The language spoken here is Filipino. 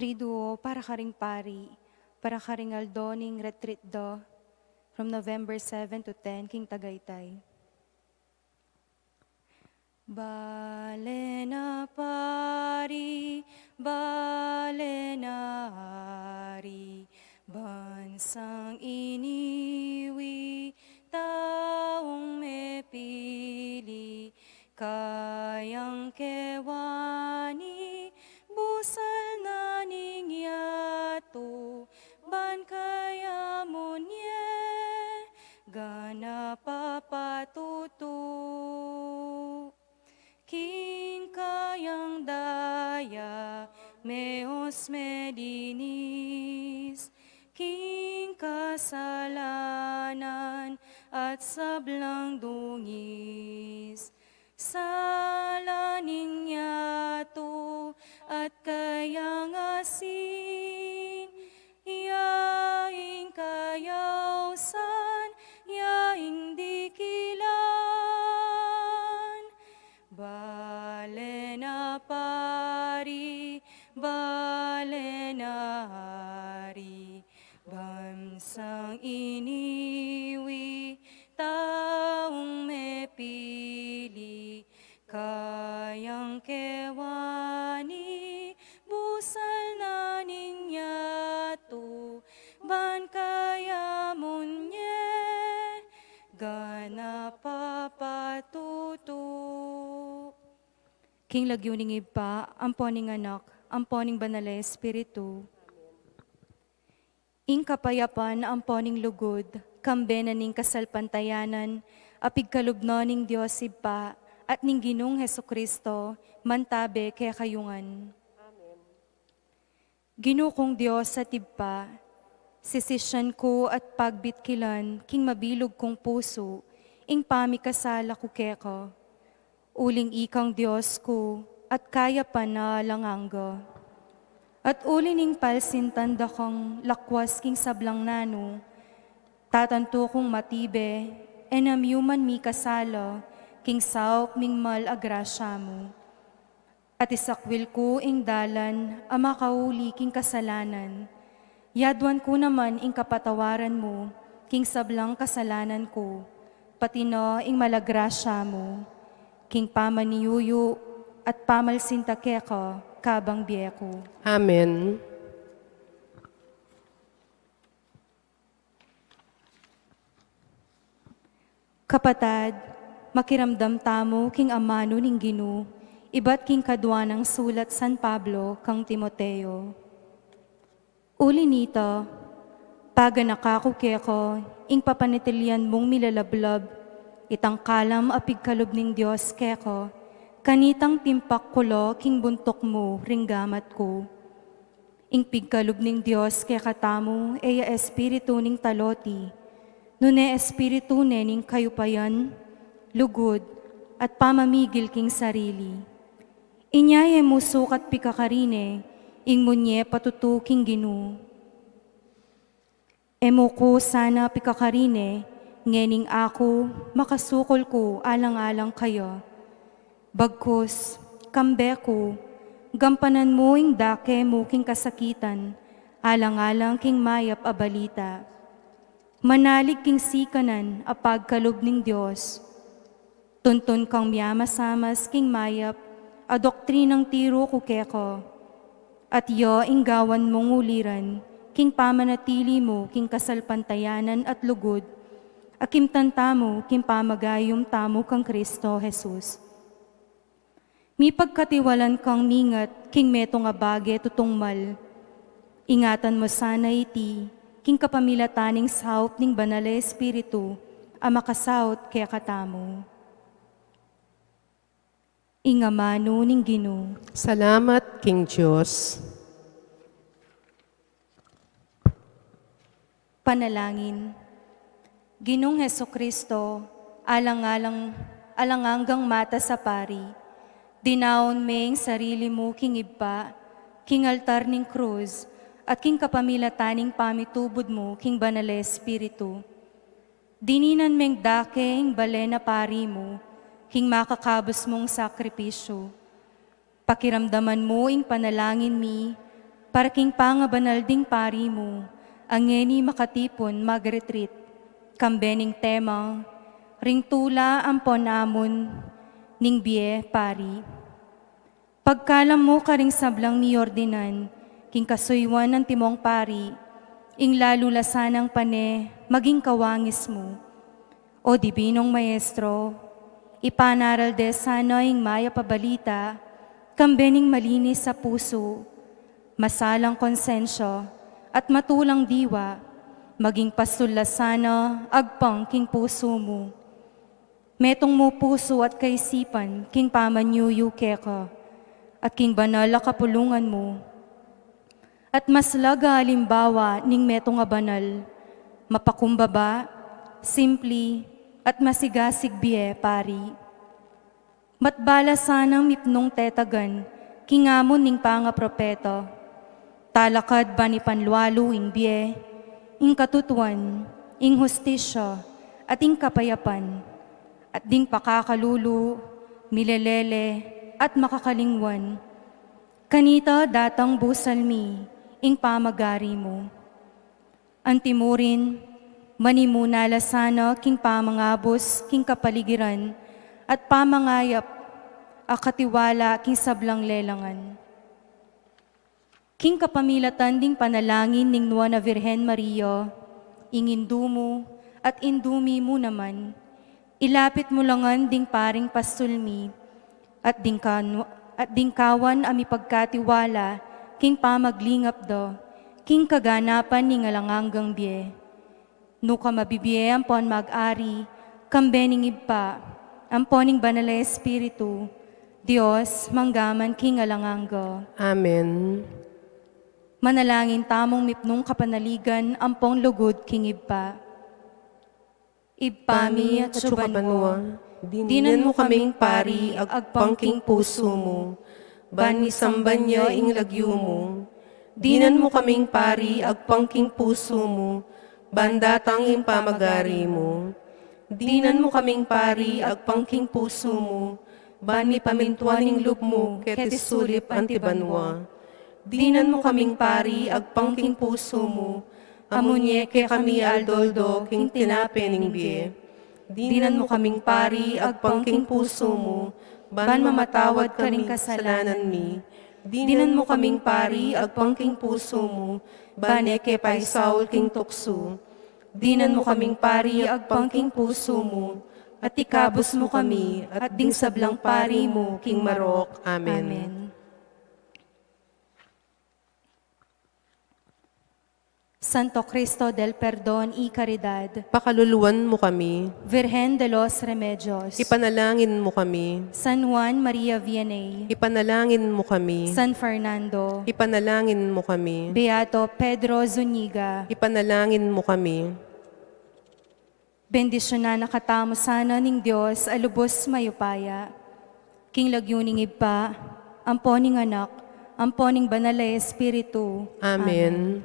Triduo para karing pari, para karing aldoning retreat do, from November 7 to 10, King Tagaytay. Bale na pari, bale na hari, bansang iniwi, taong may pili, kayang kewani, busal na ningyato, ban kaya monye, gana papatuto. King kayang daya, meos medinis, King kasalanan at sablang dungis, sala ninyato at kayang asin, yaing kayawsan, yaing dikilan. Bale na pari, bale na hari, bansang iniwi, taong may pili, kayang kewani, busal na ninyato, ban kaya monye, gana papatuto. King lagyuning ipa, amponing anak, amponing banal espiritu. Ing kapayapan, amponing lugod, kambena ning kasalpantayanan, apig kalubno ning Diyos ipa, at ning Ginong Hesukristo, mantabe kaya kayungan. Amen. Ginukong Diyos sa tibpa, sisisyan ko at pagbitkilan, king mabilog kong puso, ing pamikasala ko keko. Uling ikang Diyos ko, at kaya pa na langangga. At ulining palsintanda kong lakwas king sablang nano, tatanto kong matibe, enamyuman mi kasala, king saop ming mal agrasya mo. At isakwil ko ing dalan, ama kauli king kasalanan, yadwan ko naman ing kapatawaran mo, king sablang kasalanan ko, pati no ing malagrasya mo. King pamaniyuyo at pamalsinta keko, kabang biyeko. Amen. Kapatad, makiramdam tamo king amano ning Gino, iba't king kadwa ng sulat San Pablo kang Timoteo. Uli nito, paga nakako keko, ing papanitilyan mong milalablab, itang kalam apig kalub ning Diyos keko, kanitang timpak kulo king buntok mo ringgamat ko. Ing pigkalub ning Diyos kekatamo eya espiritu ning taloti, nune espiritu ning kayupayan, lugod, at pamamigil king sarili. Inyaye mo sukat pikakarine, ing munye patutu king Ginu. Emo ko sana pikakarine, ngening ako, makasukol ko, alang-alang kayo. Bagkus, kambe ko, gampanan mo ing dake mo king kasakitan, alang-alang king mayap abalita. Manalig king sikanan, apag kalub ning Diyos. Tuntun kang miyamasamas king mayap, a doktrinang tiro ko keko. At yo ing gawan mong uliran, king pamanatili mo king kasalpantayanan at lugod, akim tantamo, kim pamagayom tamo kang Kristo Jesus. Mi pagkatiwalan kang mingat, king metong abage tutungmal. Ingatan mo sana iti, king kapamilataning sahop ning banal espiritu, a makasaot kaya katamo. Ingamano ning Gino. Salamat, King Diyos. Panalangin. Ginong Hesukristo, alang-anggang mata sa pari, dinaon meng sarili mo king iba, king altar ning krus, at king kapamilataning pamitubod mo king banal espiritu. Dininan meng daking balena pari mo, king makakabos mong sakripisyo. Pakiramdaman mo ing panalangin mi, para king pangabanal ding pari mo, ang ngeni makatipon magretreat, kambening tema, ring tula ampon amon, ning biye pari. Pagkalam mo karing sablang ni ordinan, king kasuywan ng timong pari, ing lalo lasanang pane, maging kawangis mo. O dibinong maestro, ipanaral de sana ing maya pabalita, kambening malinis sa puso, masalang konsensyo, at matulang diwa, maging pastulla sana, agpang king puso mo. Metong mo puso at kaisipan, king pamanyuyu keka, at king banal a kapulungan mo. At mas laga halimbawa ning metong a banal, mapakumbaba, simpli, at masigasig biye pari. Matbala sanang mipnong tetagan, kingamon ning panga propeto, talakad ba ni panlualo ing biye, ing katutuan, ing hustisya, at ing kapayapan, at ding pakakalulu, milelele, at makakalingwan. Kanita datang busalmi, ing pamagari mo. Antimurin, manimuna sana king pamangabos, king kapaligiran, at pamangayap, akatiwala king sablang lelangan. King kapamilatan ding panalangin ning Nuana Virhen Maria, ing indumo at indumi mo naman, ilapit mo langan ding paring pastulmi, at dingkawan ami pagkatiwala, king pamaglingap do, king kaganapan ning alanganggang biye. No ka mabibiye ampon mag-ari, kambening ibpa, amponing banala Espiritu, Diyos, manggaman king alanganggo. Amen. Manalangin tamong mipnong kapanaligan, ampong lugod king ibpa. Ibpami at subanwa, dinan mo kaming pari, agpangking puso mo, ban isamban niya ing lagyo mo. Dinan mo kaming pari, agpangking puso mo, bandatang ing pamagari mo. Dinan mo kaming pari, agpangking puso mo, ban ni pamintuan ing lup mo, ketisulip antibanwa. Dinan mo kaming pari, agpangking puso mo, amunye ke kami aldoldo, king tinapening biye. Dinan mo kaming pari, agpangking puso mo, ban mamatawad kaming kasalanan mi. Dinan mo kaming pari, agpangking puso mo, ban eke paisaul king tukso. Dinan mo kaming pari, agpangking puso mo, at ikabos mo kami, at ding sablang pari mo, king Marok. Amen. Amen. Santo Cristo del Perdón y Caridad, Pakaluluwan mo kami, Virgen de los Remedios, ipanalangin mo kami, San Juan Maria Vianney, ipanalangin mo kami, San Fernando, ipanalangin mo kami, Beato Pedro Zuniga, ipanalangin mo kami. bendisyonan na katamo sana ning Diyos alubos mayupaya. King lagyuning iba, amponing anak, amponing banal na Espiritu. Amen.